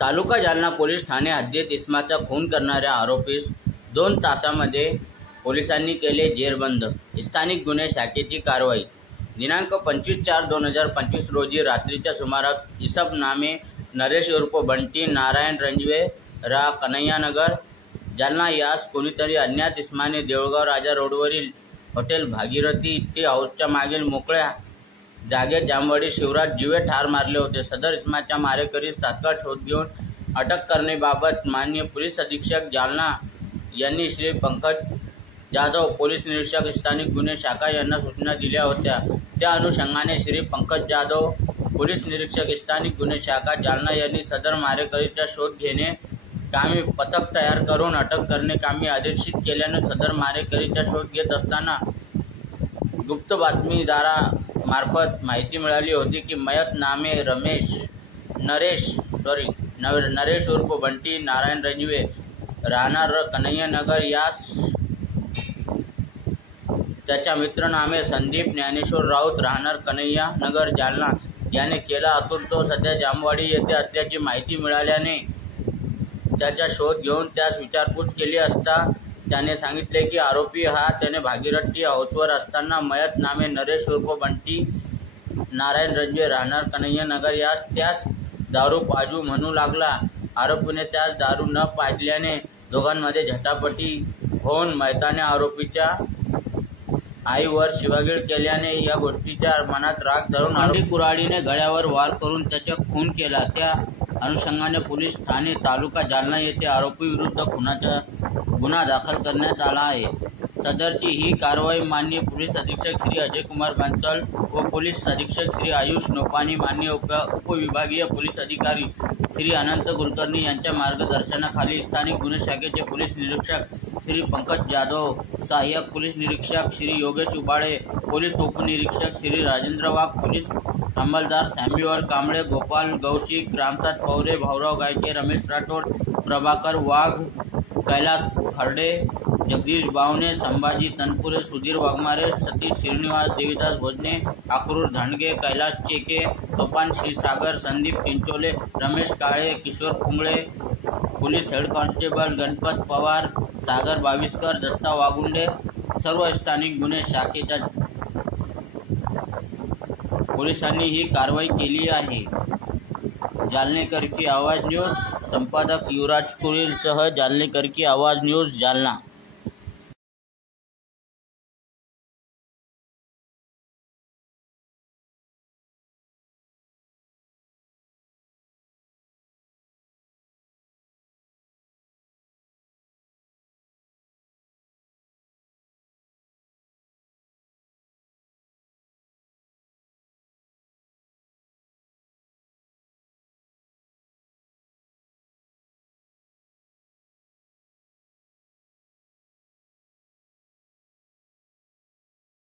तालुका Jalna police Thane हद्दीत इसमाचा खून करणाऱ्या आरोपीस 2 तासांमध्ये पोलिसांनी केले जेरबंद। स्थानिक गुन्हे शाखेची कारवाई। दिनांक 25/4/2025 रोजी रात्रीच्या सुमारास इसम नामे नरेश उर्फ बंटी नारायण रंजवे रा कन्हैयानगर जालना यास कोणीतरी अज्ञात इसमाने देऊळगाव राजा रोडवरील हॉटेल भागीरथी टी हाऊसच्या मागील मोकळ्या जागेत जामवाडी शिवराज जिवे ठार मारले होते। सदर इसमाच्या मारेकरीस तात्काळ शोध घेऊन अटक करण्याबाबत माननीय पोलीस अधीक्षक जालना यांनी श्री पंकज जाधव पोलीस निरीक्षक स्थानिक गुन्हे शाखा यांना सूचना दिल्या होत्या। त्या अनुषंगाने श्री पंकज जाधव पोलीस निरीक्षक स्थानिक गुन्हे शाखा जालना यांनी सदर मारेकरीचा शोध घेणे कामी पथक तयार करून अटक करणे कामी आदेशित केल्याने सदर मारेकरीचा शोध घेत असताना गुप्त बातमीदारामार्फत माहिती मिळाली होती की मयत नामे नरेश उर्फ बंटी नारायण रंजवे राहणार कन्हैयानगर यास त्याचा मित्र नामे संदीप ज्ञानेश्वर राऊत राहणार कन्हैयानगर जालना याने केला असून तो सध्या जामवाडी येथे असल्याची माहिती मिळाल्याने त्याचा शोध घेऊन त्यास विचारपूस केली असता त्याने सांगितले की आरोपी हा त्याने भागीरथी हाऊसवर असताना मयत नामे नरेश उर्फ बंटी नारायण रंजवे राहणार कन्हैयानगर यास त्यास दारू पाजू म्हणू लागला। आरोपीने त्यास दारू न पाजल्याने दोघांमध्ये झटापटी होऊन मयताने आरोपीच्या आईवर शिवागीळ केल्याने या गोष्टीच्या मनात राग धरून आरोपी कुऱ्हाडीने गळ्यावर वार करून त्याचा खून केला। त्या अनुषंगाने पोलीस ठाणे तालुका जालना येथे आरोपी विरुद्ध खुनाचा गुन्हा दाखल करण्यात आला आहे। सदरची ही कारवाई माननीय पोलीस अधीक्षक श्री अजय कुमार बंसल व पोलीस अधीक्षक श्री आयुष नोपानी, माननीय उपविभागीय पोलीस अधिकारी श्री अनंत कुलकर्णी यांच्या मार्गदर्शनाखाली स्थानिक गुन्हे शाखेचे पोलीस निरीक्षक श्री पंकज जाधव, सहाय्यक पोलीस निरीक्षक श्री योगेश उबाळे, पोलीस उपनिरीक्षक श्री राजेंद्र वाघ, पोलीस अंमलदार Samuel Kamble, Gopal Gaushik, Ramsat Pawre, Bhaurao Gayke, Ramesh Rathod, Prabhakar Wagh, Kailas Kharde, Jagdish Bawane, Sambhaji Tanpure, Sudhir Waghmare, Satish Shrinivas, Devidas Bhojane, Akrur Dhandge, Kailas Cheke, Sopan Kshirsagar, Sandeep Chinchole, Ramesh Kale, Kishor Pungale, police head constable Ganpat Pawar, Sagar Baviskar, Datta Wagunde सर्व स्थानिक गुन्हे शाखेच्या पोलिसांनी ही कारवाई केली आहे। जालनेकर की आवाज न्यूज संपादक युवराज कुरीलसह जालनेकर की आवाज न्यूज जालना।